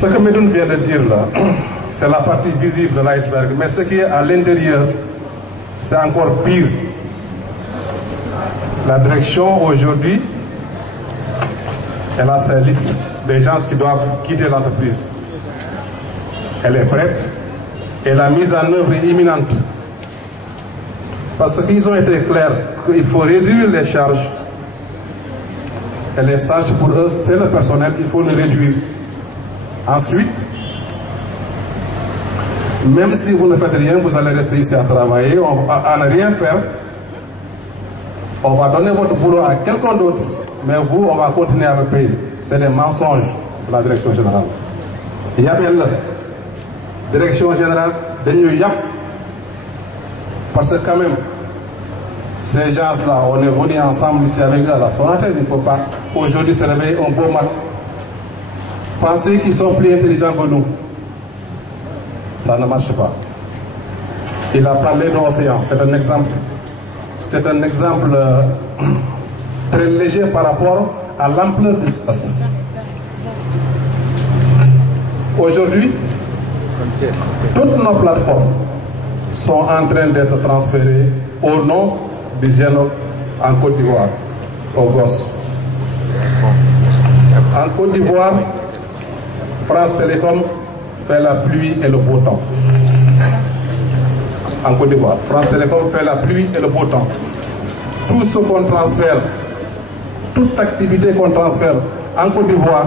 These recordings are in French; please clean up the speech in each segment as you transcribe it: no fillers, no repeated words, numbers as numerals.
Ce que Medoune vient de dire là, c'est la partie visible de l'iceberg, mais ce qui est à l'intérieur, c'est encore pire. La direction aujourd'hui, elle a sa liste des gens qui doivent quitter l'entreprise. Elle est prête et la mise en œuvre est imminente. Parce qu'ils ont été clairs qu'il faut réduire les charges. Et les charges pour eux, c'est le personnel, il faut le réduire. Ensuite, même si vous ne faites rien, vous allez rester ici à travailler, à ne rien faire. On va donner votre boulot à quelqu'un d'autre, mais vous, on va continuer à le payer. C'est des mensonges de la direction générale. Il y a bien la direction générale de New York, parce que quand même, ces gens-là, on est venus ensemble ici avec eux à la Sonatel, il ne faut pas aujourd'hui se réveiller un beau matin. Penser qu'ils sont plus intelligents que nous. Ça ne marche pas. Il a parlé de l'océan, c'est un exemple. C'est un exemple très léger par rapport à l'ampleur du poste. Aujourd'hui, toutes nos plateformes sont en train d'être transférées au nom du GENOC en Côte d'Ivoire, au GOS. En Côte d'Ivoire, France Télécom fait la pluie et le beau temps. En Côte d'Ivoire, France Télécom fait la pluie et le beau temps. Tout ce qu'on transfère, toute activité qu'on transfère en Côte d'Ivoire,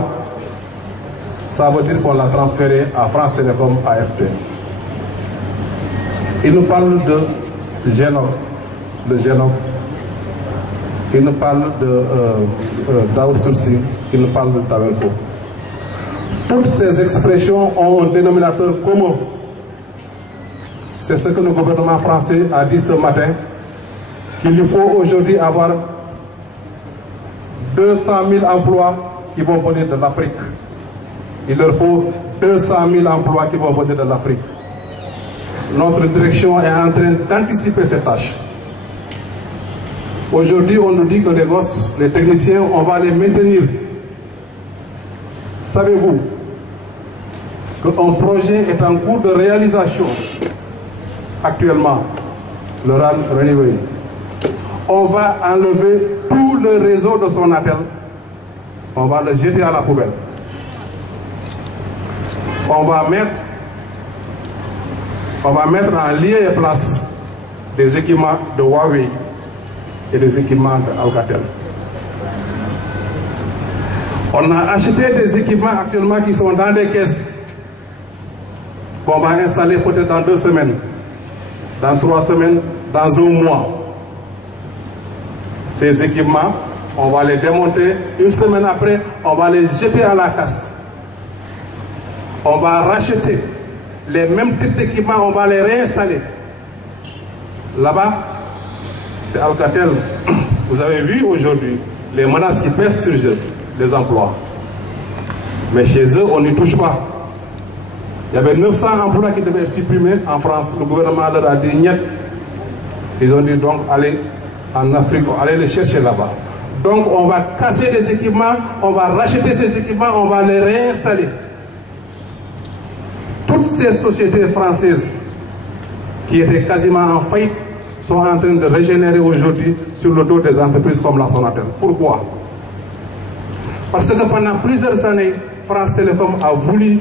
ça veut dire qu'on l'a transféré à France Télécom AFT. Il nous parle de GENOC, il nous parle d'outsourcing, il nous parle de Tavelco. Toutes ces expressions ont un dénominateur commun. C'est ce que le gouvernement français a dit ce matin, qu'il lui faut aujourd'hui avoir 200 000 emplois qui vont venir de l'Afrique. Il leur faut 200 000 emplois qui vont venir de l'Afrique. Notre direction est en train d'anticiper ces tâches. Aujourd'hui, on nous dit que les gosses, les techniciens, on va les maintenir. Savez-vous qu'un projet est en cours de réalisation actuellement, le RAN Reneway. On va enlever tout le réseau de son appel. On va le jeter à la poubelle. On va mettre en lieu et place des équipements de Huawei et des équipements de Alcatel. On a acheté des équipements actuellement qui sont dans des caisses qu'on va installer peut-être dans 2 semaines, dans 3 semaines, dans 1 mois. Ces équipements, on va les démonter. 1 semaine après, on va les jeter à la casse. On va racheter les mêmes types d'équipements, on va les réinstaller. Là-bas, c'est Alcatel. Vous avez vu aujourd'hui les menaces qui pèsent sur eux, les emplois. Mais chez eux, on n'y touche pas. Il y avait 900 emplois qui devaient être supprimés en France. Le gouvernement leur a dit niet. Ils ont dit donc allez en Afrique, allez les chercher là-bas. Donc on va casser des équipements, on va racheter ces équipements, on va les réinstaller. Toutes ces sociétés françaises qui étaient quasiment en faillite sont en train de régénérer aujourd'hui sur le dos des entreprises comme la Sonatel. Pourquoi? Parce que pendant plusieurs années, France Télécom a voulu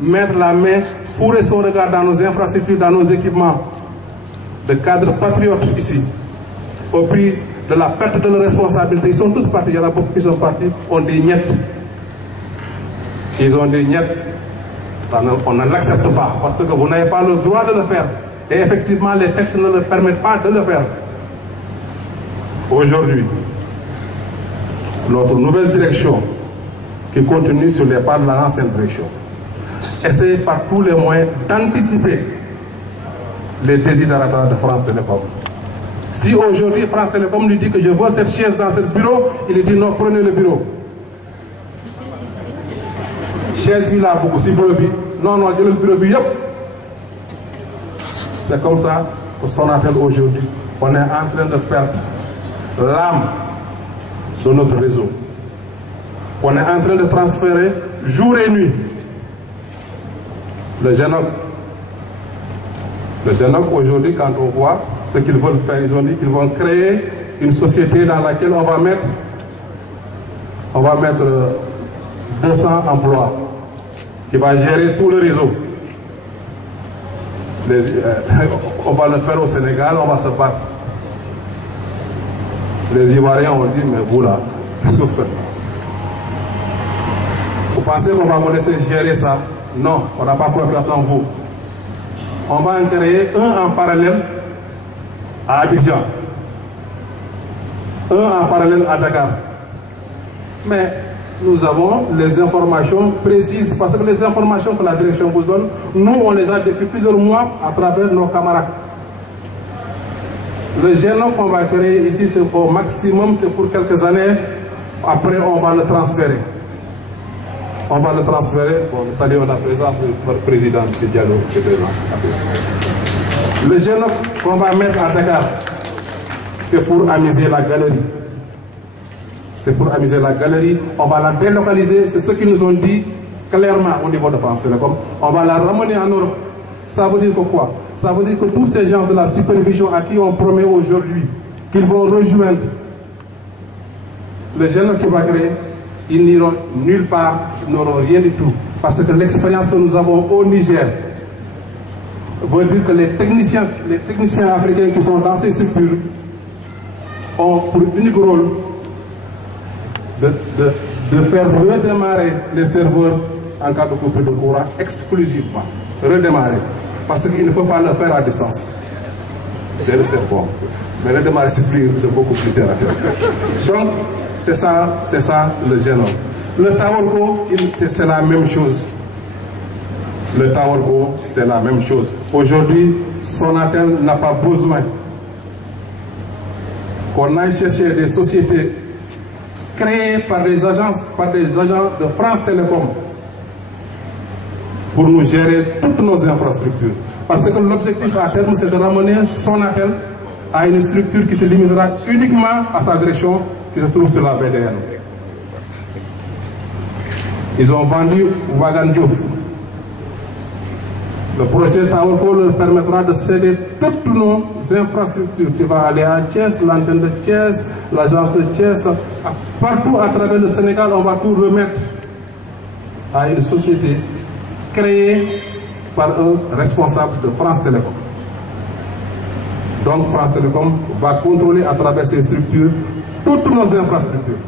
mettre la main, fourrer son regard dans nos infrastructures, dans nos équipements de cadres patriotes ici, au prix de la perte de leur responsabilité. Ils sont tous partis, il y en a beaucoup qui sont partis, on dit niet. Ils ont dit niet. On ne l'accepte pas parce que vous n'avez pas le droit de le faire. Et effectivement, les textes ne le permettent pas de le faire. Aujourd'hui, notre nouvelle direction, qui continue sur les pas de l'ancienne direction, essaie par tous les moyens d'anticiper les desiderata de France Télécom. Si aujourd'hui France Télécom lui dit que je veux cette chaise dans ce bureau, il lui dit non, prenez le bureau. Chaise bi là, beaucoup si bureau bi, non, j'ai le bureau bi, c'est comme ça que Sonatel aujourd'hui, on est en train de perdre l'âme de notre réseau. On est en train de transférer jour et nuit Le GENOC aujourd'hui, quand on voit ce qu'ils veulent faire, ils ont dit qu'ils vont créer une société dans laquelle on va mettre 200 emplois qui va gérer tout le réseau. On va le faire au Sénégal, on va se battre. Les Ivoiriens ont dit, mais vous là, qu'est-ce que vous faites là? Vous pensez qu'on va vous laisser gérer ça? Non, on n'a pas confiance en vous. On va en créer un en parallèle à Abidjan, un en parallèle à Dakar. Mais nous avons les informations précises, parce que les informations que la direction vous donne, nous on les a depuis plusieurs mois à travers nos camarades. Le GENOC qu'on va créer ici, c'est au maximum, c'est pour quelques années. Après, on va le transférer. On va le transférer. Bon, nous saluons la présence de notre président, M. Diallo, c'est présent. Le GENOC qu'on va mettre à Dakar, c'est pour amuser la galerie. C'est pour amuser la galerie. On va la délocaliser. C'est ce qu'ils nous ont dit clairement au niveau de France Télécom. On va la ramener en Europe. Ça veut dire que quoi? Ça veut dire que tous ces gens de la supervision à qui on promet aujourd'hui qu'ils vont rejoindre le GENOC qui va créer, ils n'iront nulle part, ils n'auront rien du tout. Parce que l'expérience que nous avons au Niger veut dire que les techniciens africains qui sont dans ces structures ont pour unique rôle de faire redémarrer les serveurs en cas de coupure de courant exclusivement. Redémarrer. Parce qu'il ne peut pas le faire à distance. C'est bon. Mais redémarrer, c'est beaucoup plus terre à terre. Donc, c'est ça le GENOC. Le Taworgo, c'est la même chose. Le Taworgo, c'est la même chose. Aujourd'hui, Sonatel n'a pas besoin qu'on aille chercher des sociétés créées par des agents de France Télécom pour nous gérer toutes nos infrastructures. Parce que l'objectif à terme, c'est de ramener Sonatel à une structure qui se limitera uniquement à sa direction qui se trouve sur la VDN. Ils ont vendu Wagan Diouf. Le projet Taworgo leur permettra de céder toutes nos infrastructures. Tu vas aller à Thiès, l'antenne de Thiès, l'agence de Thiès, partout à travers le Sénégal, on va tout remettre à une société créée par un responsable de France Télécom. Donc France Télécom va contrôler à travers ces structures toutes nos infrastructures.